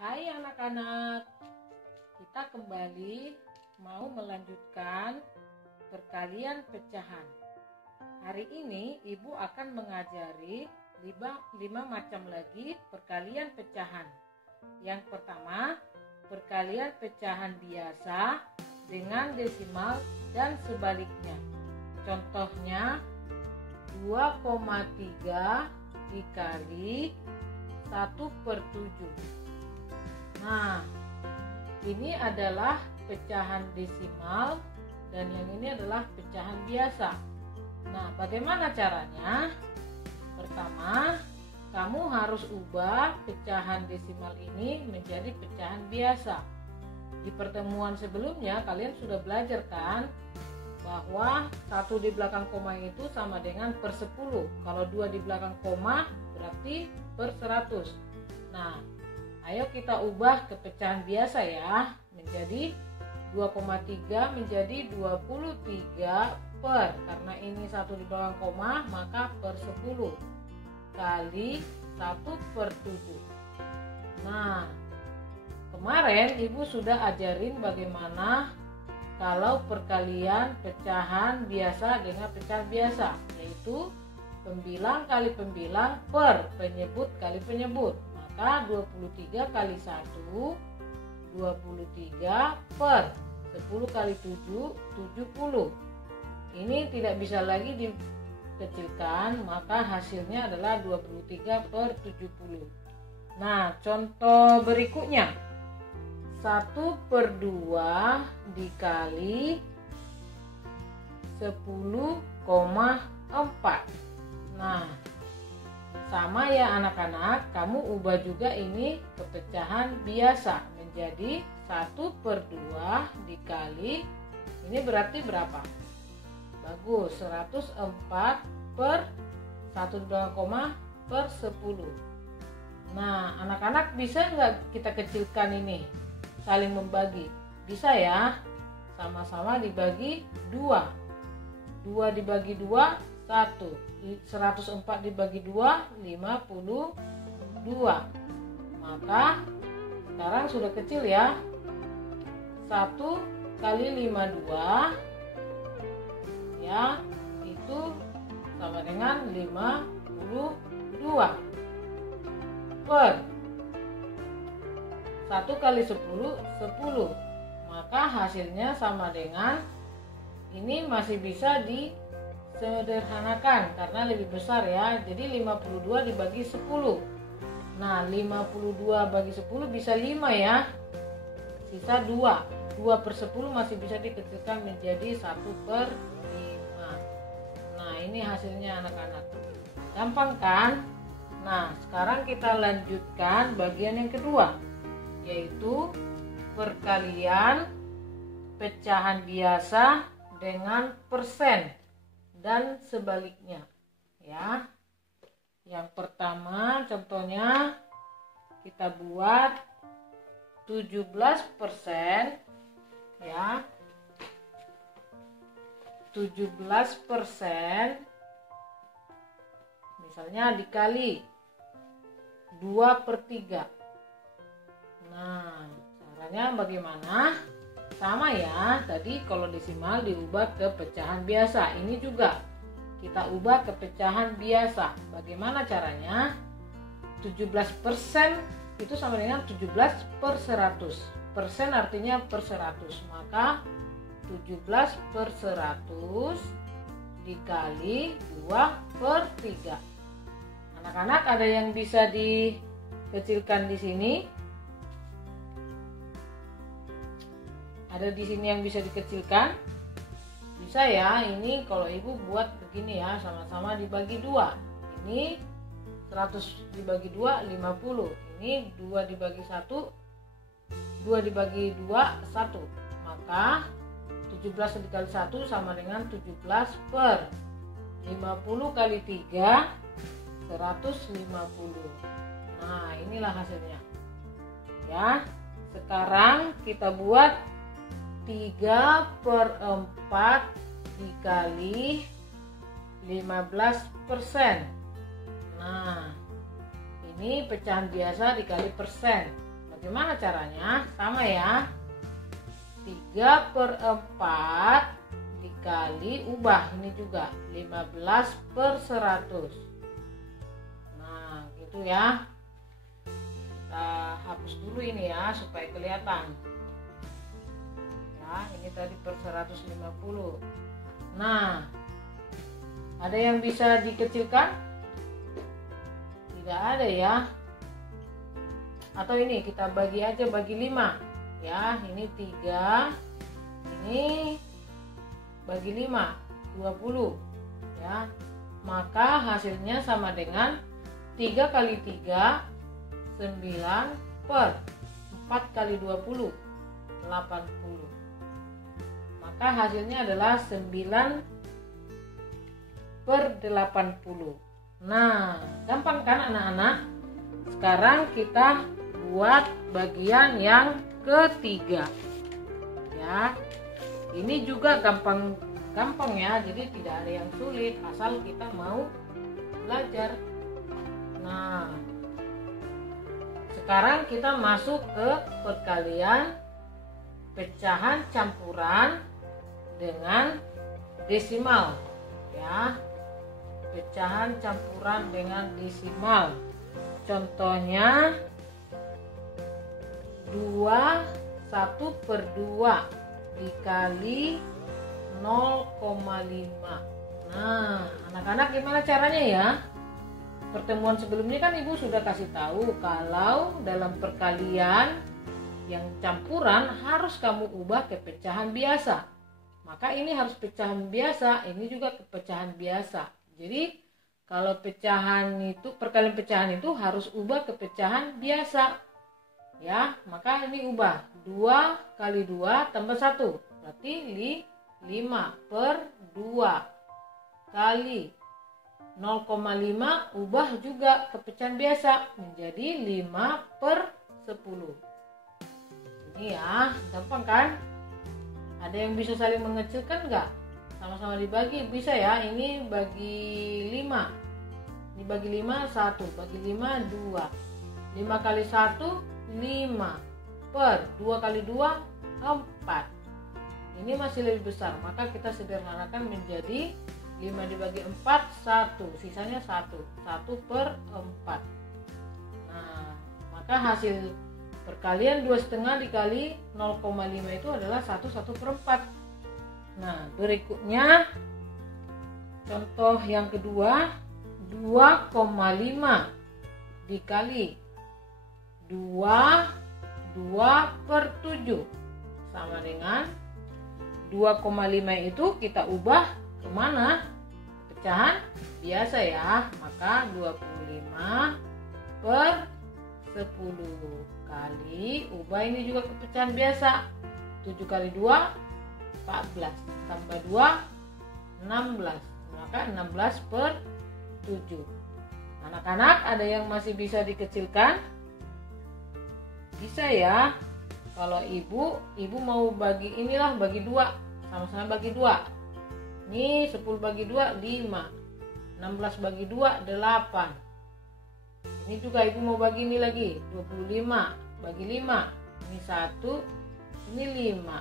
Hai anak-anak, kita kembali mau melanjutkan perkalian pecahan. Hari ini ibu akan mengajari 5 macam lagi perkalian pecahan. Yang pertama, perkalian pecahan biasa dengan desimal dan sebaliknya. Contohnya 2,3 dikali 1/7. Nah, ini adalah pecahan desimal dan yang ini adalah pecahan biasa. Nah, bagaimana caranya? Pertama, kamu harus ubah pecahan desimal ini menjadi pecahan biasa. Di pertemuan sebelumnya kalian sudah belajar kan bahwa 1 di belakang koma itu sama dengan per 10. Kalau 2 di belakang koma berarti per 100. Nah, ayo kita ubah ke pecahan biasa ya, menjadi 2,3 menjadi 23 per, karena ini 1 di belakang koma maka per 10 kali 1/7. Nah, kemarin ibu sudah ajarin bagaimana kalau perkalian pecahan biasa dengan pecahan biasa, yaitu pembilang kali pembilang per penyebut kali penyebut. Maka 23 kali 1 23 per 10 kali 7 70. Ini tidak bisa lagi dikecilkan, maka hasilnya adalah 23 per 70. Nah, contoh berikutnya 1/2 dikali 10,4. Nah, sama ya anak-anak, kamu ubah juga ini ke pecahan biasa menjadi 1/2 dikali, ini berarti berapa? Bagus, 104 per 1 di belakang koma per 10. Nah, anak-anak bisa nggak kita kecilkan ini? Saling membagi. Bisa ya? Sama-sama dibagi 2. 2 dibagi 2, 1. 104 dibagi 2, 52. Maka sekarang sudah kecil ya. 1 kali 52 ya, itu sama dengan 52 per 1 kali 10, 10. Maka hasilnya sama dengan, ini masih bisa disederhanakan karena lebih besar ya. Jadi 52 dibagi 10. Nah, 52 bagi 10 bisa 5 ya. Sisa 2. 2 per 10 masih bisa dikecilkan menjadi 1/5. Nah, ini hasilnya anak-anak. Gampang kan? Nah, sekarang kita lanjutkan bagian yang kedua, yaitu perkalian pecahan biasa dengan persen dan sebaliknya ya. Yang pertama contohnya kita buat 17% ya. 17% misalnya dikali 2/3. Nah, caranya bagaimana? Sama ya, tadi kalau desimal diubah ke pecahan biasa, ini juga kita ubah ke pecahan biasa. Bagaimana caranya? 17% itu sama dengan 17 per 100. Persen artinya per 100, maka 17 per 100 dikali 2/3. Anak-anak, ada yang bisa dikecilkan di sini? Ada di sini yang bisa dikecilkan? Bisa ya. Ini kalau ibu buat begini ya, sama-sama dibagi 2. Ini 100 dibagi 2, 50. Ini 2 dibagi 1, 2 dibagi 2, 1. Maka 17 dikali 1 sama dengan 17 per 50 kali 3, 150. Nah, inilah hasilnya ya. Sekarang kita buat 3/4 dikali 15%. Nah, ini pecahan biasa dikali persen. Bagaimana caranya? Sama ya, 3/4 dikali ubah, ini juga 15/100. Nah gitu ya, kita hapus dulu ini ya supaya kelihatan ya. Ini tadi per 150. Nah, ada yang bisa dikecilkan? Tidak ada ya. Atau ini kita bagi aja, bagi 5 ya. Ini 3, ini bagi 5, 20 ya. Maka hasilnya sama dengan 3 kali 3, 9, per 4 kali 20, 80. Maka hasilnya adalah 9/80. Nah, gampang kan anak-anak? Sekarang kita buat bagian yang ketiga ya. Ini juga gampang ya, jadi tidak ada yang sulit asal kita mau belajar. Nah, sekarang kita masuk ke perkalian pecahan campuran dengan desimal ya. Pecahan campuran dengan desimal. Contohnya 1/2 dikali 0,5. Nah, anak-anak gimana caranya ya? Pertemuan sebelumnya kan Ibu sudah kasih tahu kalau dalam perkalian yang campuran harus kamu ubah ke pecahan biasa. Maka ini harus pecahan biasa, ini juga ke pecahan biasa. Jadi kalau perkalian pecahan itu harus ubah ke pecahan biasa. Ya, maka ini ubah 2 kali 2 tambah 1 berarti 5/2 kali 0,5 ubah juga ke pecahan biasa menjadi 5/10. Ini ya, gampang kan? Ada yang bisa saling mengecilkan nggak? Sama-sama dibagi bisa ya. Ini bagi 5, ini bagi 5 1, bagi 5 2, 5 kali 1 5, per 2 kali 2 4. Ini masih lebih besar, maka kita sederhanakan menjadi 5 dibagi 4 1, sisanya 1/4. Nah, maka hasil perkalian 2,5 dikali 0,5 itu adalah 1/4. Nah, berikutnya contoh yang kedua, 2,5 dikali 2/7 sama dengan 2,5 itu kita ubah kemana? Pecahan biasa ya. Maka 25/10 kali ubah ini juga ke pecahan biasa. 7 kali 2 14 tambah 2 16. Maka 16/7. Anak-anak ada yang masih bisa dikecilkan? Bisa ya. Kalau ibu mau bagi inilah, bagi 2, sama-sama bagi 2. Ini 10 bagi 2 5, 16 bagi 2 8. Ini juga ibu mau bagi ini lagi, 25 bagi 5. Ini 1, ini 5.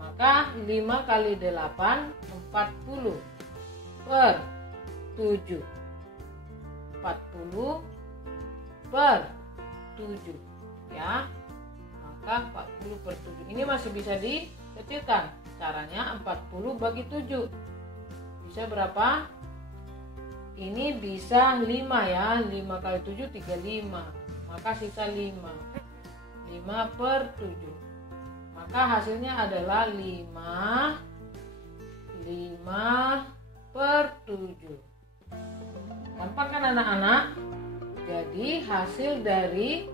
Maka 5 kali 8 40/7. 40/7 ya. Maka 40/7 ini masih bisa dikecilkan. Caranya 40 bagi 7 bisa berapa? Ini bisa 5 ya. 5 kali 7 35. Maka sisa 5. 5/7. Maka hasilnya adalah 5/7. Gampang kan anak-anak? Jadi hasil dari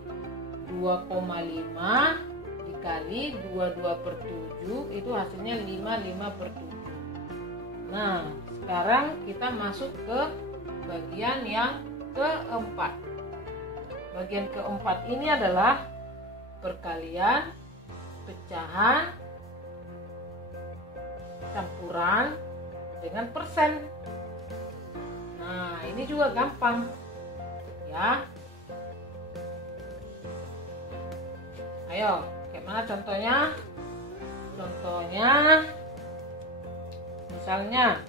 2,5 dikali 22/7 itu hasilnya 5/7. Nah, sekarang kita masuk ke bagian yang keempat. Bagian keempat ini adalah perkalian pecahan campuran dengan persen. Nah, ini juga gampang ya. Ayo, kayak mana contohnya? Contohnya misalnya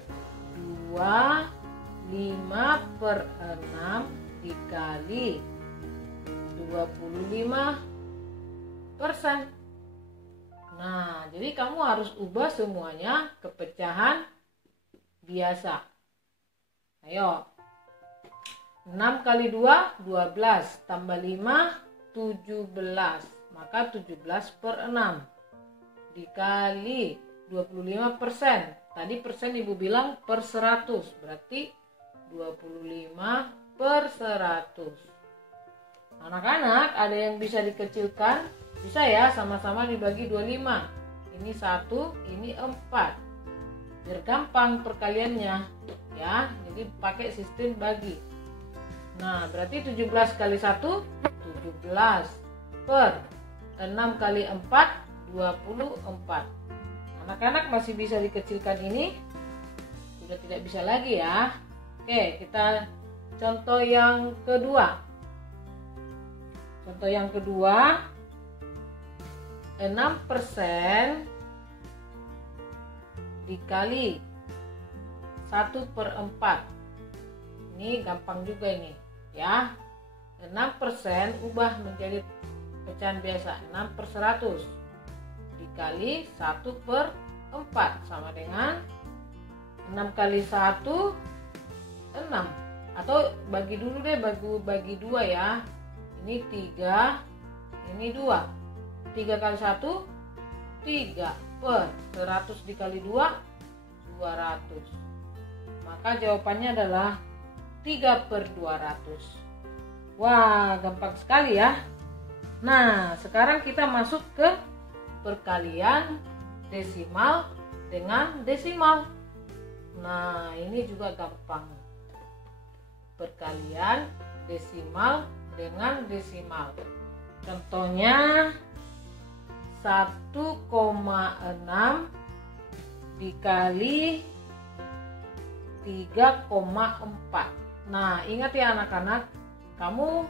25/6 dikali 25%. Nah, jadi kamu harus ubah semuanya ke pecahan biasa. Ayo. 6 kali 2, 12. Tambah 5, 17. Maka 17/6. Dikali 25%. Tadi persen ibu bilang per 100. Berarti 25/100. Anak-anak, ada yang bisa dikecilkan? Bisa ya, sama-sama dibagi 25. Ini 1, ini 4. Biar gampang perkaliannya ya. Jadi pakai sistem bagi. Nah, berarti 17 kali 1 17 per 6 kali 4 24. Anak-anak masih bisa dikecilkan ini? Sudah tidak bisa lagi ya. Oke, kita contoh yang kedua. Contoh yang kedua, 6% dikali 1/4. Ini gampang juga ini ya. 6% ubah menjadi pecahan biasa. 6/100 dikali 1/4 sama dengan 6 kali 1 6. Atau bagi dulu deh, bagi 2 ya. Ini 3, ini 2. 3 kali 1 3 per 100 dikali 2 200. Maka jawabannya adalah 3/200. Wah, gampang sekali ya. Nah, sekarang kita masuk ke perkalian desimal dengan desimal. Nah, ini juga gampang. Perkalian desimal dengan desimal. Contohnya 1,6 dikali 3,4. Nah, ingat ya anak-anak, kamu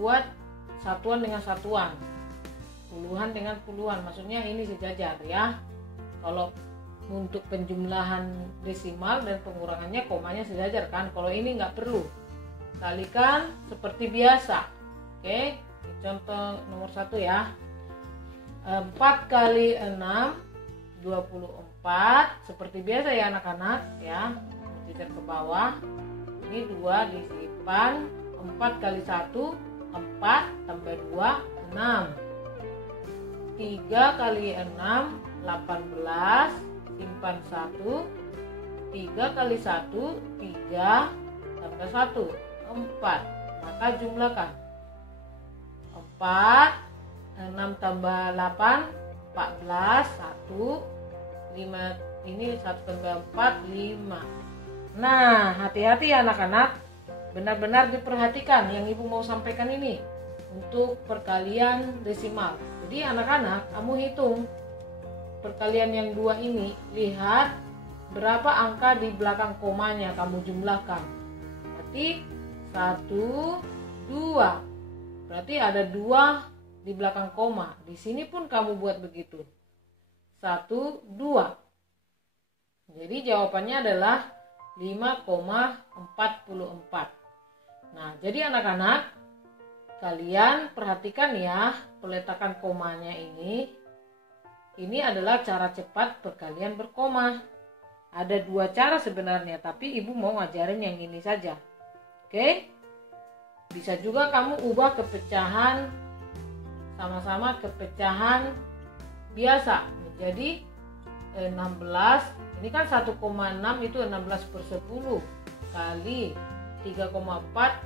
buat satuan dengan satuan, puluhan dengan puluhan, maksudnya ini sejajar ya. Kalau untuk penjumlahan desimal dan pengurangannya komanya sejajar kan. Kalau ini nggak perlu, kalikan seperti biasa. Oke, contoh nomor 1 ya. 4 kali 6 24. Seperti biasa ya anak-anak ya, multiplier ke bawah. Ini 2 disimpan. 4 kali 1 4 tambah 2 6. 3 kali 6 18. Simpan 1. 3 kali 1 3 tambah 1 4. Maka jumlahkan 4 6 tambah 8 14 1 5. Ini 1 tambah 4 5. Nah, hati-hati ya anak-anak, benar-benar diperhatikan yang ibu mau sampaikan ini untuk perkalian desimal. Jadi anak-anak, kamu hitung perkalian yang 2 ini, lihat berapa angka di belakang komanya kamu jumlahkan. Berarti 1 2. Berarti ada 2 di belakang koma. Di sini pun kamu buat begitu. 1 2. Jadi jawabannya adalah 5,44. Nah, jadi anak-anak, kalian perhatikan ya peletakan komanya ini. Ini adalah cara cepat perkalian berkoma. Ada 2 cara sebenarnya, tapi ibu mau ngajarin yang ini saja. Oke? Bisa juga kamu ubah ke pecahan, sama-sama ke pecahan biasa menjadi 16. Ini kan 1,6 itu 16/10 kali 3,4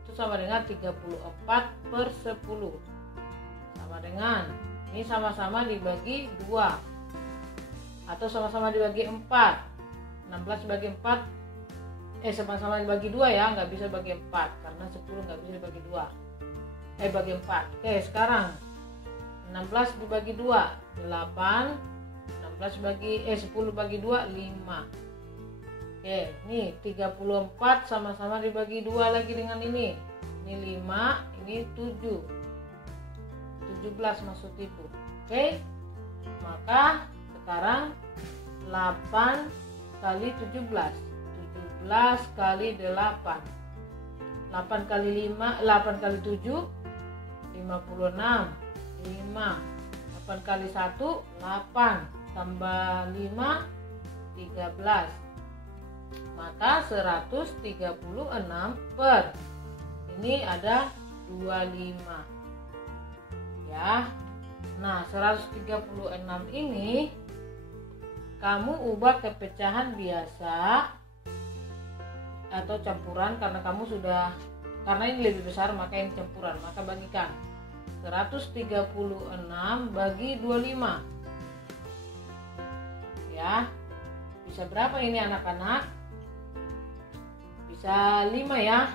itu sama dengan 34/10. Sama dengan ini sama-sama dibagi 2 atau sama-sama dibagi 4. 16 dibagi 4 sama-sama dibagi 2 ya, nggak bisa bagi 4 karena 10 nggak bisa dibagi 2. Bagi 4. Oke, sekarang 16 dibagi 2 8. 16 bagi 10 bagi 2 5. Oke, nih 34 sama-sama dibagi 2 lagi dengan ini. Ini 5, ini 7. 17 maksud ibu. Oke, maka sekarang 8 kali 17 kali 8 8 kali 5 8 kali 7 56 5 8 kali 1 8 tambah 5 13, maka 136 per ini ada 25 ya. Nah 136 ini kamu ubah ke pecahan biasa atau campuran, karena karena ini lebih besar maka ini campuran, maka bagikan 136 bagi 25 ya. Bisa berapa ini anak-anak? Bisa 5 ya.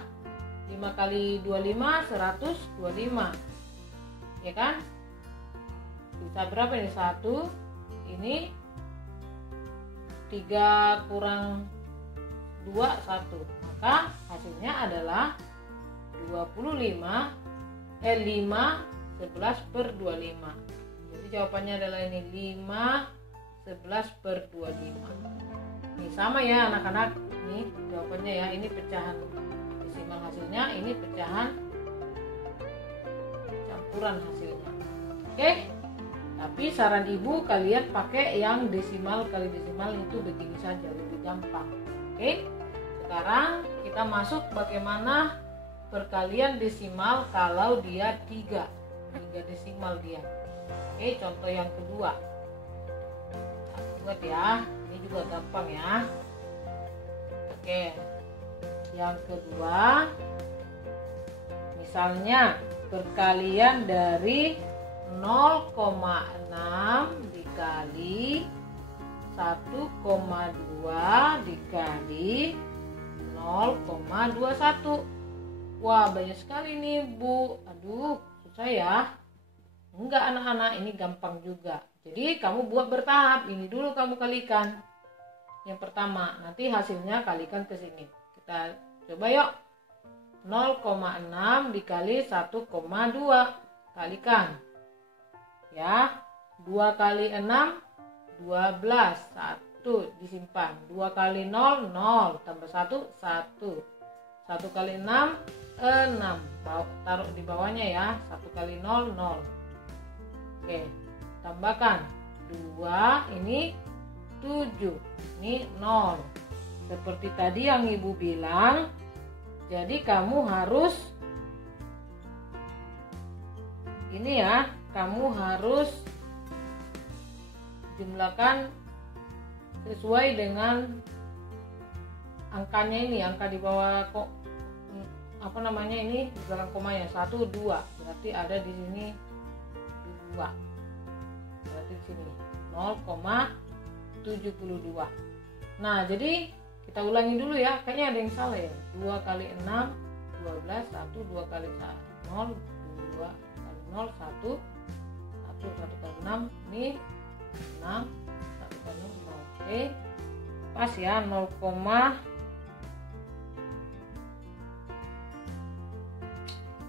5 kali 25 125 ya kan. Bisa berapa ini? 1 ini 3 kurang 2 1, maka hasilnya adalah 5 11 per 25. Jadi jawabannya adalah ini 5 11 per 25. Ini sama ya anak-anak, ini jawabannya ya. Ini pecahan desimal hasilnya, ini pecahan campuran hasilnya. Oke, tapi saran ibu kalian pakai yang desimal kali desimal itu begini saja, lebih gampang. Oke, sekarang kita masuk bagaimana perkalian desimal kalau dia 3 desimal dia. Oke, contoh yang kedua. Buat ya, ini juga gampang ya. Oke, yang kedua, misalnya perkalian dari 0,6 dikali 1,2 dikali 0,21. Wah, banyak sekali nih Bu. Aduh, susah ya. Enggak anak-anak, ini gampang juga. Jadi kamu buat bertahap. Ini dulu kamu kalikan. Yang pertama, nanti hasilnya kalikan ke sini. Kita coba yuk. 0,6 dikali 1,2 kalikan. Ya, 2 kali 6 12, 1 disimpan. 2 kali 0 0 tambah 1 1. 1 kali 6 6. Taruh di bawahnya ya. 1 kali 0 0. Oke, tambahkan 2, ini 7, ini 0. Seperti tadi yang ibu bilang, jadi kamu harus ini ya, kamu harus jumlahkan sesuai dengan angkanya ini, angka di bawah kok apa namanya ini di belakang komanya 1 2, berarti ada di sini 2, berarti di sini 0,72. Nah, jadi kita ulangi dulu ya, kayaknya ada yang salah ya. 2 kali 6 12, 1 2 kali 0 2 kali 0 1 1 kali 6 ini 6 1 kali 0. Oke, pas ya 0,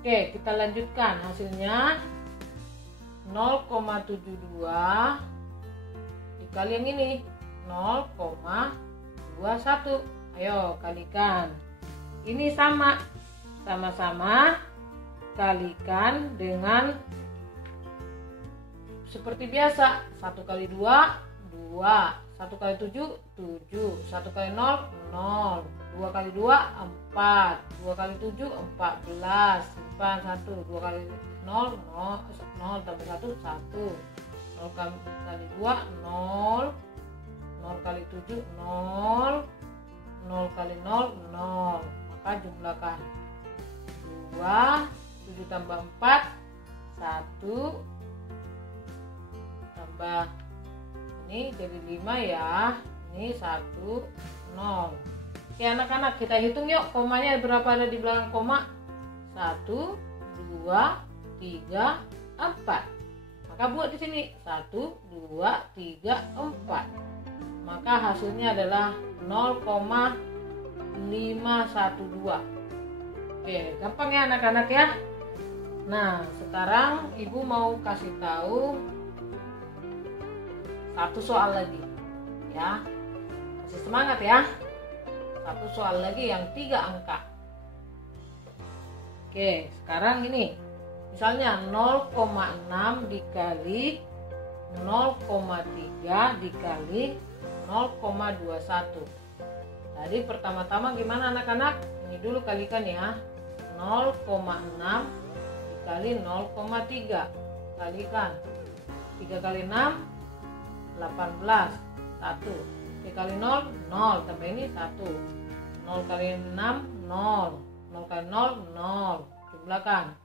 oke, kita lanjutkan hasilnya 0,72 dikali yang ini 0,21. Ayo kalikan. Ini sama-sama kalikan dengan seperti biasa. 1 kali 2 2, 1 kali 7 7, 1 kali 0 0, 2 kali 2 4, 2 kali 7 14, simpan 1, 2 kali 0 0 tambah 1 1, 0 kali 2 0, 0 kali 7 0, 0 kali 0 0. Maka jumlahkan 2, 7 tambah 4 1, tambah ini jadi 5 ya, ini 1 0. Oke anak-anak, kita hitung yuk komanya berapa ada di belakang koma. 1 2 3 4. Maka buat di sini 1 2 3 4. Maka hasilnya adalah 0,512. Oke, gampang ya anak-anak ya. Nah, sekarang Ibu mau kasih tahu satu soal lagi ya. Masih semangat ya. Satu soal lagi yang 3 angka. Oke, sekarang ini misalnya 0,6 dikali 0,3 dikali 0,21. Tadi pertama-tama gimana anak-anak? Ini dulu kalikan ya. 0,6 dikali 0,3. Kalikan. 3 kali 6 18. 1. 3 kali 0 0. Tambah ini 1. 0 kali 6 0. 0 kali 0 0. Jumlahkan.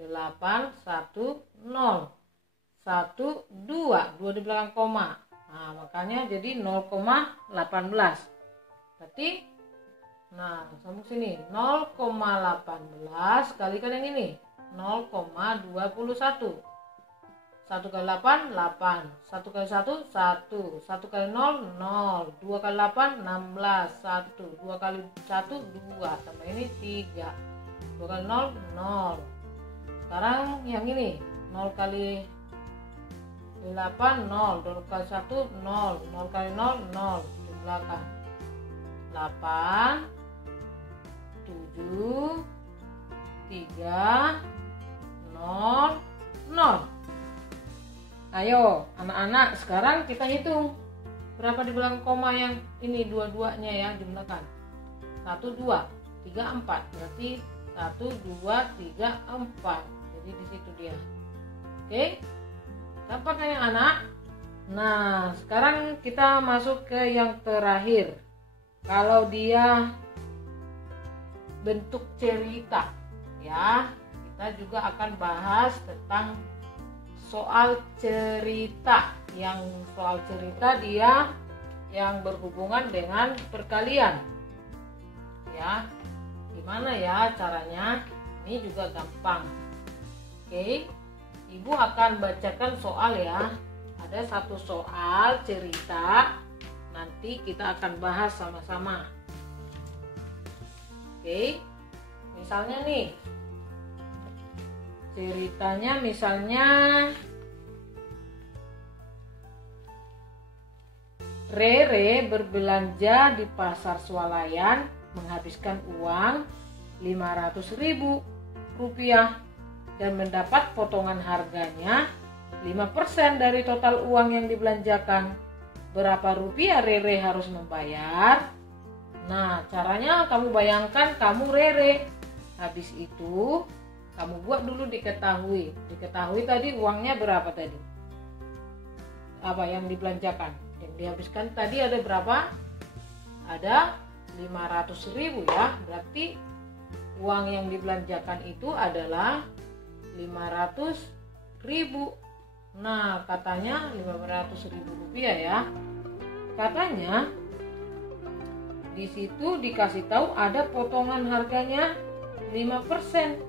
8 1 0. 1 2. 2 di belakang koma. Nah, makanya jadi 0,18. Berarti nah, sambung sini 0,18 kalikan yang ini 0,21. 1 kali 8 8. 1 kali 1 1. 1 kali 0 0. 2 kali 8 16. 1. 2 kali 1 2. Tambah ini 3. 2 kali 0 0. Sekarang yang ini 0 kali 8 0. 2 kali 1 0. 0 kali 0 0. Jumlahkan. 8 7 3 0 0. Ayo anak-anak, sekarang kita hitung berapa di belakang koma yang ini dua-duanya ya, jumlahkan. 1 2 3 4. Berarti 1 2 3 4. Jadi di situ dia. Oke? Gampang kan yang anak? Nah, sekarang kita masuk ke yang terakhir. Kalau dia bentuk cerita ya, kita juga akan bahas tentang soal cerita. Yang soal cerita dia yang berhubungan dengan perkalian ya. Gimana ya caranya? Ini juga gampang. Oke, Ibu akan bacakan soal ya. Ada satu soal cerita, nanti kita akan bahas sama-sama. Oke, misalnya nih ceritanya, misalnya Rere berbelanja di pasar swalayan menghabiskan uang 500.000 rupiah dan mendapat potongan harganya 5% dari total uang yang dibelanjakan. Berapa rupiah Rere harus membayar? Nah, caranya kamu bayangkan kamu Rere. Habis itu kamu buat dulu diketahui. Diketahui tadi uangnya berapa tadi? Apa yang dibelanjakan? Yang dihabiskan tadi ada berapa? Ada 500.000 ya. Berarti uang yang dibelanjakan itu adalah 500.000. Nah, katanya 500.000 rupiah ya. Katanya di situ dikasih tahu ada potongan harganya 5%.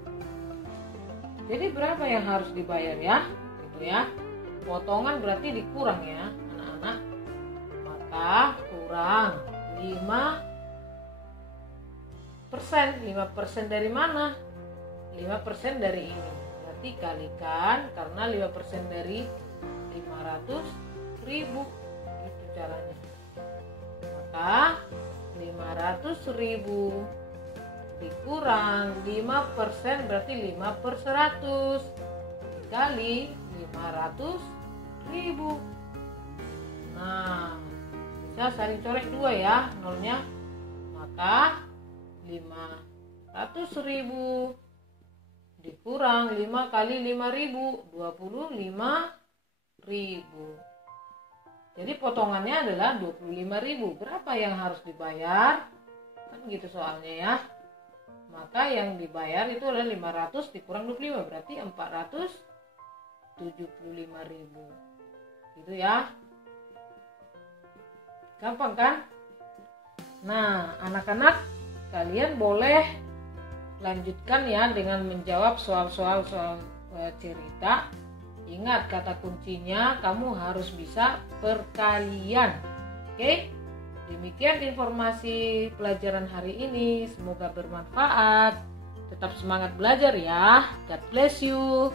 Jadi berapa yang harus dibayar ya? Gitu ya. Potongan berarti dikurang ya, anak-anak. Maka kurang 5%. 5% dari mana? 5% dari ini. Berarti kalikan, karena 5% dari 500.000. Itu caranya. Maka 500.000 dikurang 5% berarti 5/100 dikali 500.000. Nah, bisa saling coret 2 ya nolnya. Maka 500.000 dikurang 5 kali 5.000 25.000. Jadi potongannya adalah 25.000. Berapa yang harus dibayar? Kan gitu soalnya ya. Maka yang dibayar itu adalah 500 dikurang 25 berarti 475.000. Gitu ya. Gampang kan? Nah, anak-anak kalian boleh lanjutkan ya dengan menjawab soal-soal cerita. Ingat kata kuncinya kamu harus bisa perkalian. Oke? Demikian informasi pelajaran hari ini. Semoga bermanfaat. Tetap semangat belajar ya. God bless you.